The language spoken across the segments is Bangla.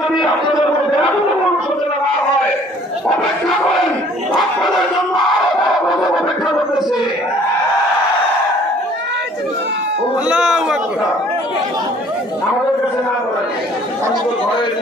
যদি আপনাদের মধ্যে এতটুকু সচেতনা না হয়, অপেক্ষা করেন, আপনাদের জন্য আরো বড় অপেক্ষা করতেছে। আমাদের কাছে না করেন, আমাদের ঘরের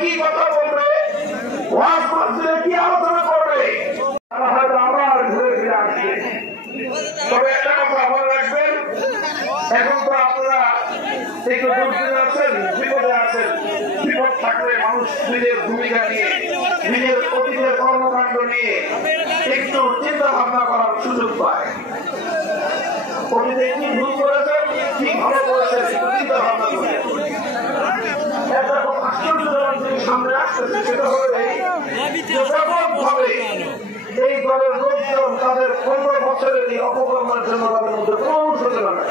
কি কথা বলবে, ওয়াজ মাহফিলে কি আলোচনা করবে, তারা হয়তো আবার ঘুরে ফিরে আসবে। তবে একটা কথা মনে রাখবেন, এখন তো আপনারা একটু দুর্দিনে আছেন, বিপদে আছেন। বিপদ থাকলে মানুষ নিজের ভূমিকা নিয়ে, নিজের অতীতের কর্মকাণ্ড নিয়ে একটু চিন্তা ভাবনা করার সুযোগ পায়। অতীতে কি ভুল করেছেন, কি ভালো করেছেন, একটু চিন্তা ভাবনা করেন। একটা খুব আশ্চর্যজনক জিনিস সামনে আসতেছে, সেটা হলো ব্যাপকভাবে এই দলের লোকজন তাদের 15 বছরের এই অপকর্মের জন্য তাদের মধ্যে কোনো সচেতনা নাই।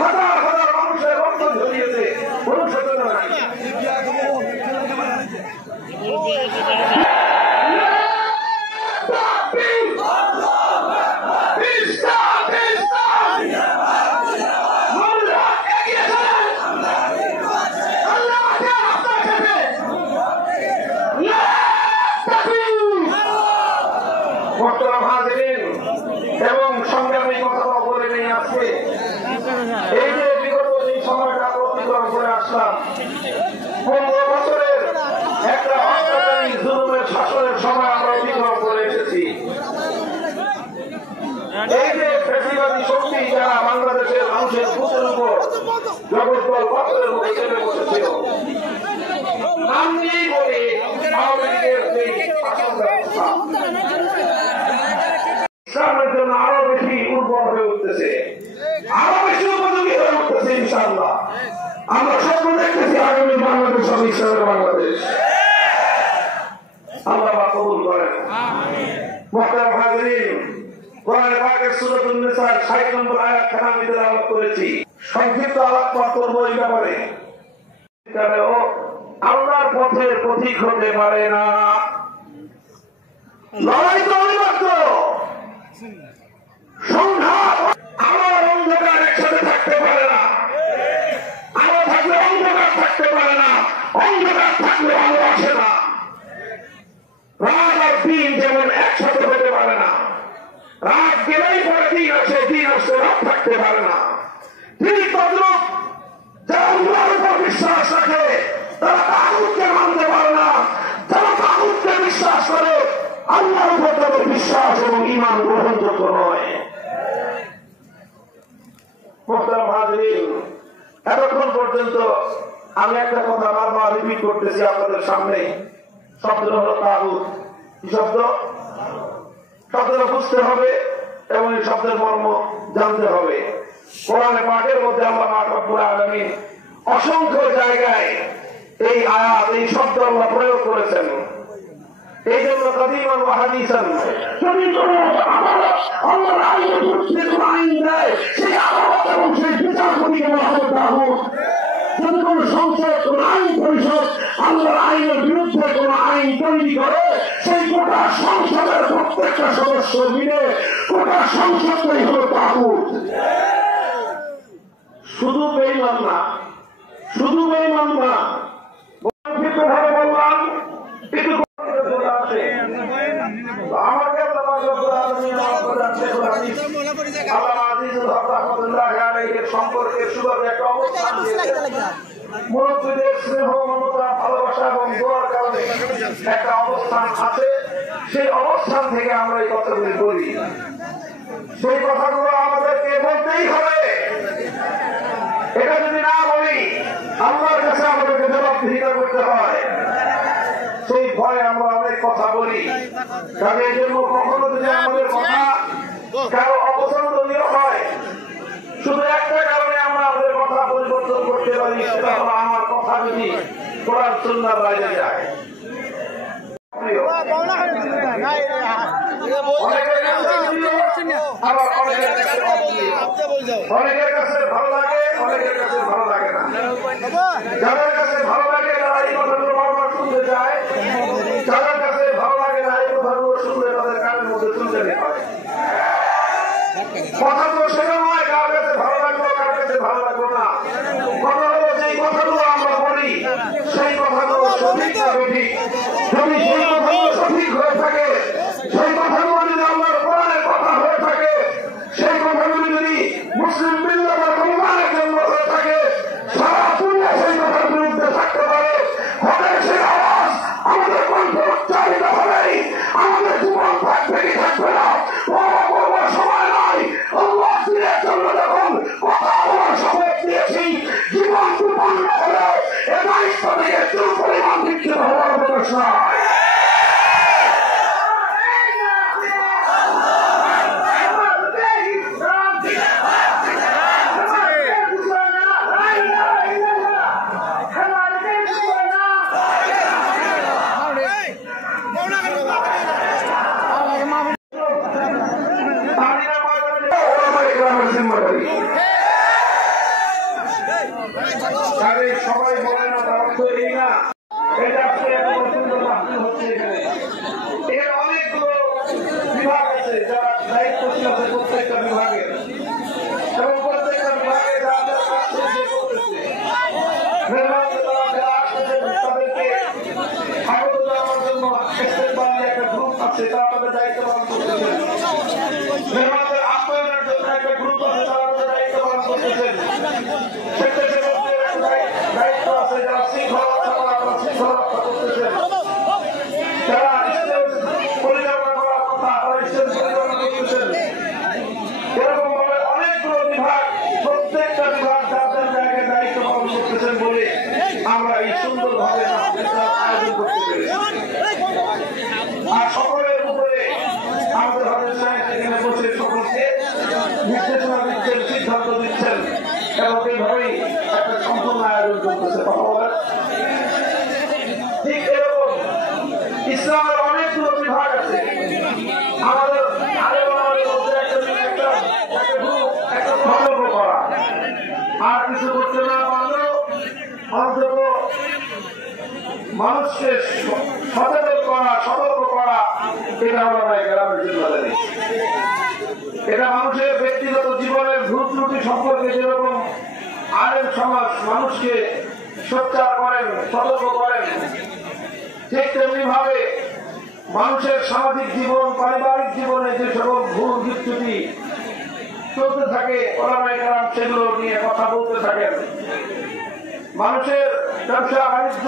হাজার হাজার মানুষের রক্ত ঝরিয়েছে, কোনো সচেতনা নাই। এবং সংগ্রামী কথা বলে নিয়ে আসছে, এই যে বিগত যে সময়টা অতিক্রম করে আসলাম, 15 বছরের একটা অত্যাচারী জুলুমের শাসনের সময় আমরা অতিক্রম করে এসেছি। এই যে ফ্যাসিবাদী শক্তি যারা বাংলাদেশের মানুষের বুকের উপর জগৎবল পাথরের মধ্যে চলে বসেছিল, নাম নিয়েই বলি আওয়ামী লীগের যে ইসলামের জন্য আরো বেশি উর্বর হয়ে উঠতেছে, আরো বেশি উপযোগী হয়ে উঠতেছে। ইনশাআল্লাহ আমরা স্বপ্ন দেখতেছি আগামী বাংলাদেশ হবে ইসলামের বাংলাদেশ। আল্লাহ কবুল করেন। মুহতারাম হাজিরিন, কোরআন পাকের সূরাতুন নিসার ৬০ নম্বর আয়াতখানা আমি তেলাওয়াত করেছি। সংক্ষিপ্ত আলোকপাত করব এই ব্যাপারে। আল্লাহর পথের পথিক হতে পারে না, লড়াই তো অনিবার্য, সংঘাত। আমার অন্ধকার একসাথে থাকতে পারে না, আলো থাকলে অন্ধকার থাকতে পারে না, অন্ধকার থাকলে আলো আসে না। রাত আর দিন যেমন একসাথে হতে পারে না, রাত গেলেই পরে দিন আসে, দিন আসলে রাত থাকতে পারে না। ঠিক তদ্রুপ যারা আল্লাহর উপর বিশ্বাস রাখে তারা তাগুতকে মানতে পারে না, যারা তাগুতকে বিশ্বাস করে আল্লাহর উপর তাদের বিশ্বাস এবং ঈমান গ্রহণযোগ্য নয়। মুহতারাম হাজিরিন, এতক্ষণ পর্যন্ত আমি একটা কথা বারবার রিপিট করতেছি আপনাদের সামনে। শব্দটা হলো তাগুত। কি শব্দ? শব্দটা বুঝতে হবে এবং এই শব্দের মর্ম জানতে হবে। কোরআনে পাকের মধ্যে আল্লাহ পাক রব্বুল আলামিন অসংখ্য জায়গায় এই আয়াত, এই শব্দ আল্লাহ প্রয়োগ করেছেন। এই জন্য কাদিমান ওয়া হাদিসান যদি কোনো আল্লাহর আইনের বিরুদ্ধে কোনো আইন দেয়, সেই আদালত এবং সেই বিচারপতিকে বলা হবে তাগুত। যদি কোনো সংসদ, কোনো আইন পরিষদ আল্লাহর আইনের বিরুদ্ধে কোনো আইন তৈরি করে, সেই গোটা সংসদের প্রত্যেকটা সদস্য মিলে গোটা সংসদটাই হলো তাগুত। শুধু বেঈমান না, শুধু বেঈমান না, ভাবে বললাম কিন্তু আমাকে সম্পর্কে সুন্দর একটা অবস্থান মুরব্বীদের স্নেহ, মমতা, ভালোবাসা এবং দোয়ার কারণে একটা অবস্থান আছে। সেই অবস্থান থেকে আমরা এই কথাগুলি বলি, সেই কথাগুলো আমাদেরকে বলতেই হবে। এটা যদি না বলি আল্লাহর কাছে আমাদেরকে জবাবদিহিতা করতে হয়। সেই ভয়ে আমরা অনেক কথা বলি। কারণ এই জন্য কখনো যদি আমাদের কথা কারো অপছন্দনীয় হয়, শুধু একটা কারণে আমরা আমাদের কথা পরিবর্তন করতে পারি, সেটা হলো আমার কথা যদি কোরআন সুন্নাহর বাইরে যায়। অনেকের কাছে ভালো লাগে, অনেকের কাছে ভালো লাগে না। যাদের কাছে ভালো লাগে তারা এই কথাগুলো বারবার শুনতে চায়, যাদের কাছে ভালো লাগে না এই কথাগুলো শুনলে তাদের কানের মধ্যে শুনতে হয়। কথা তো সেটা নয় কার কাছে ভালো লাগলো, কার কাছে ভালো একটু পরিমাণ বিক্ষিপ্ত হওয়ার প্রকাশ নয়। সবাই বলে না তার অর্থ এই না, এটা হচ্ছে এখানে। এখানে অনেকগুলো বিভাগ আছে যারা দায়িত্বশীল আছে প্রত্যেকটা বিভাগের, এবং প্রত্যেকটা বিভাগে যারা করতেছে তাদেরকে স্বাগত জানানোর জন্য একটা গ্রুপ আছে, তারা তাদের দায়িত্ব পালন করতেছেন। মেহমানদের আপ্যায়নের জন্য একটা গ্রুপ আছে, তারা তাদের দায়িত্ব পালন করতেছেন। দায়িত্ব আছে যারা শৃঙ্খলা রক্ষা করা, তারা শৃঙ্খলা রক্ষা করতেছেন। যারা স্টেজ পরিচালনা করার কথা, তারা স্টেজ পরিচালনা করতেছেন। এরকম ভাবে অনেকগুলো বিভাগ, প্রত্যেকটা বিভাগ যাদের জায়গায় দায়িত্ব পালন করতেছেন বলে আমরা এই সুন্দরভাবে আয়োজন করতে পেরেছি। আর সকলের উপরে আমাদের হজরত সাহেব এখানে বসে সকলকে নির্দেশনা দিচ্ছেন, সিদ্ধান্ত দিচ্ছেন, এবং এইভাবেই একটা সম্পূর্ণ আয়োজন করতেছে। কথা বলেন। ঠিক এরকম ইসলামের অনেকগুলো বিভাগ আছে। আমাদের মধ্যে একটা গ্রুপ, একটা সতর্ক করা, আর কিছু করতে না পারলেও অন্তত মানুষকে সচেতন করা, সতর্ক করা, এটা আমরা গ্রামের জিম্মাদারি। এটা মানুষের ব্যক্তিগত জীবনের ভুল ত্রুটি সম্পর্কে যেরকম আলেম সমাজ মানুষকে সোচ্চার করেন, সতর্ক করেন, ঠিক তেমনি ভাবে মানুষের সামাজিক জীবন, পারিবারিক জীবনে যে সকল ভুল বিচ্যুতি চলতে থাকে, ওলামায়ে কেরাম সেগুলো নিয়ে কথা বলতে থাকেন। মানুষের ব্যবসা বাণিজ্য,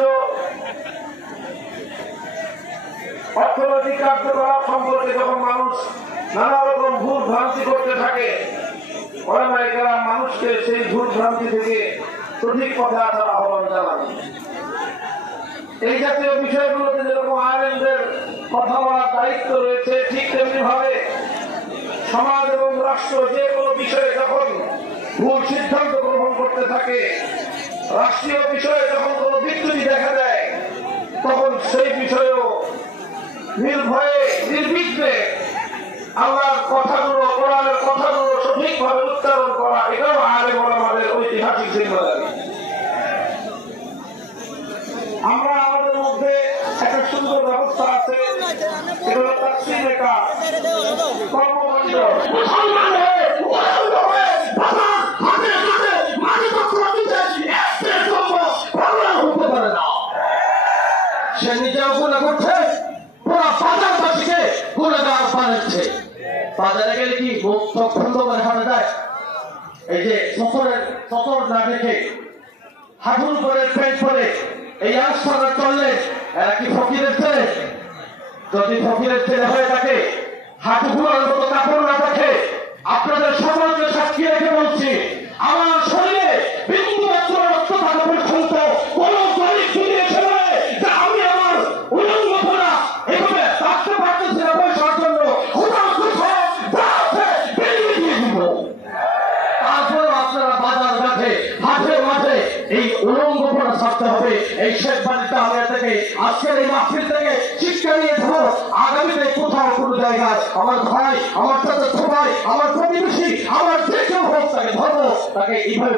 অর্থনৈতিক কার্যকলাপ সম্পর্কে যখন মানুষ নানা রকম ভুল ভ্রান্তি করতে থাকে, ওলামায়ে কেরাম মানুষকে সেই ভুল ভ্রান্তি থেকে সঠিক পথে আসার আহ্বান জানান। এই জাতীয় বিষয়গুলোতে যেরকম আলেমদের কথা বলার দায়িত্ব রয়েছে, ঠিক তেমনি ভাবে সমাজ এবং রাষ্ট্র যে কোনো বিষয়ে যখন ভুল সিদ্ধান্ত গ্রহণ করতে থাকে, রাষ্ট্রীয় বিষয়ে যখন কোনো বিচ্যুতি দেখা দেয়, তখন সেই বিষয়েও নির্ভয়ে নির্বিঘ্নে আল্লাহর কথাগুলো, কোরআনের কথাগুলো সঠিকভাবে উচ্চারণ করা, এটাও আলেম ওলামাদের ঐতিহাসিক জিম্মাদারি। আমরা আমাদের মধ্যে একটা সুন্দর ব্যবস্থা আছে, এগুলো তাকসীম একা কর্মকাণ্ড সে নিজেও গুণা করছে, পুরো বাজারবাসীকে গুণাগার বানাচ্ছে। বাজারে গেলে কি চোখ বন্ধ করে হাঁটা যায়? এই যে সফর না দেখে হাঁটুর করে পেট পরে এই রাস্তাটা চললে এরা কি ফকিরের ছেলে? যদি ফকিরের ছেলে হয়ে থাকে, হাঁটু ঘুরার মতো কাপড় না থাকে, আপনাদের সমাজকে সাক্ষী রেখে বলছি, আমার শরীরে বিন্দু মাত্র রক্ত থাকা পর্যন্ত কোন গরিব দুনিয়া ছেলে যা আমি আমার উলঙ্গ করা এভাবে থাকতে পারতেছি না পয়সার জন্য, তারপর আপনারা বাজার ঘাটে মাঠে মাঠে এই উলঙ্গ করা থাকতে হবে। এই শেখ বাড়িতে আমরা থেকে আজকের এই মাহফিল থেকে শিক্ষা নিয়ে যাবো, আগামীতে কোথাও কোনো জায়গায় আমার ভাই, আমার সাথে সবাই, আমার প্রতিবেশী, আমার যে কেউ হোক তাকে ধরবো, তাকে এইভাবে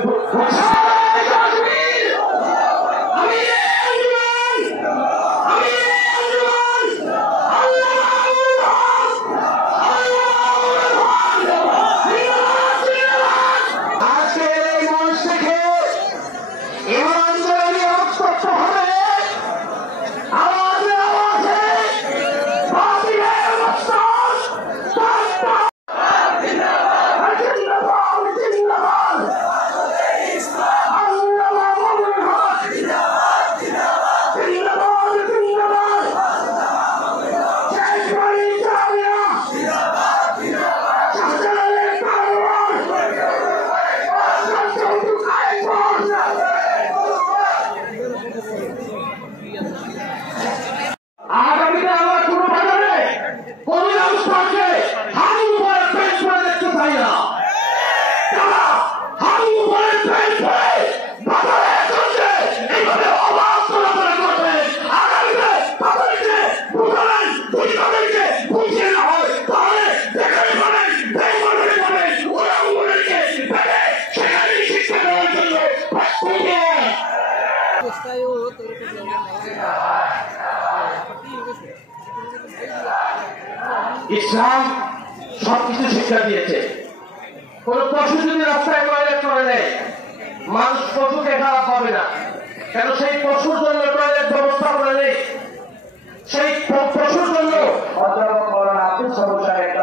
এইভাবে অবাধ চলাফেরা করবে, আগামীতে তাদেরকে তাদেরকে বুঝিয়ে না হয় তাহলে যেখানে পাবেন বেঙ্গলের পাবেন ওরা ওদেরকে পেটে সেখানে শিক্ষা দেওয়ার জন্য ইসলাম সবকিছু শিক্ষা দিয়েছে। কোন পশু যদি রাস্তায় টয়লেট করে নেয়, মানুষ পশুকে খারাপ হবে না, কেন সেই পশুর জন্য টয়লেট ব্যবস্থা করে নেই। সেই পশুর জন্য অধ্যাপক মৌলানা আব্দুল সামদ সাহেব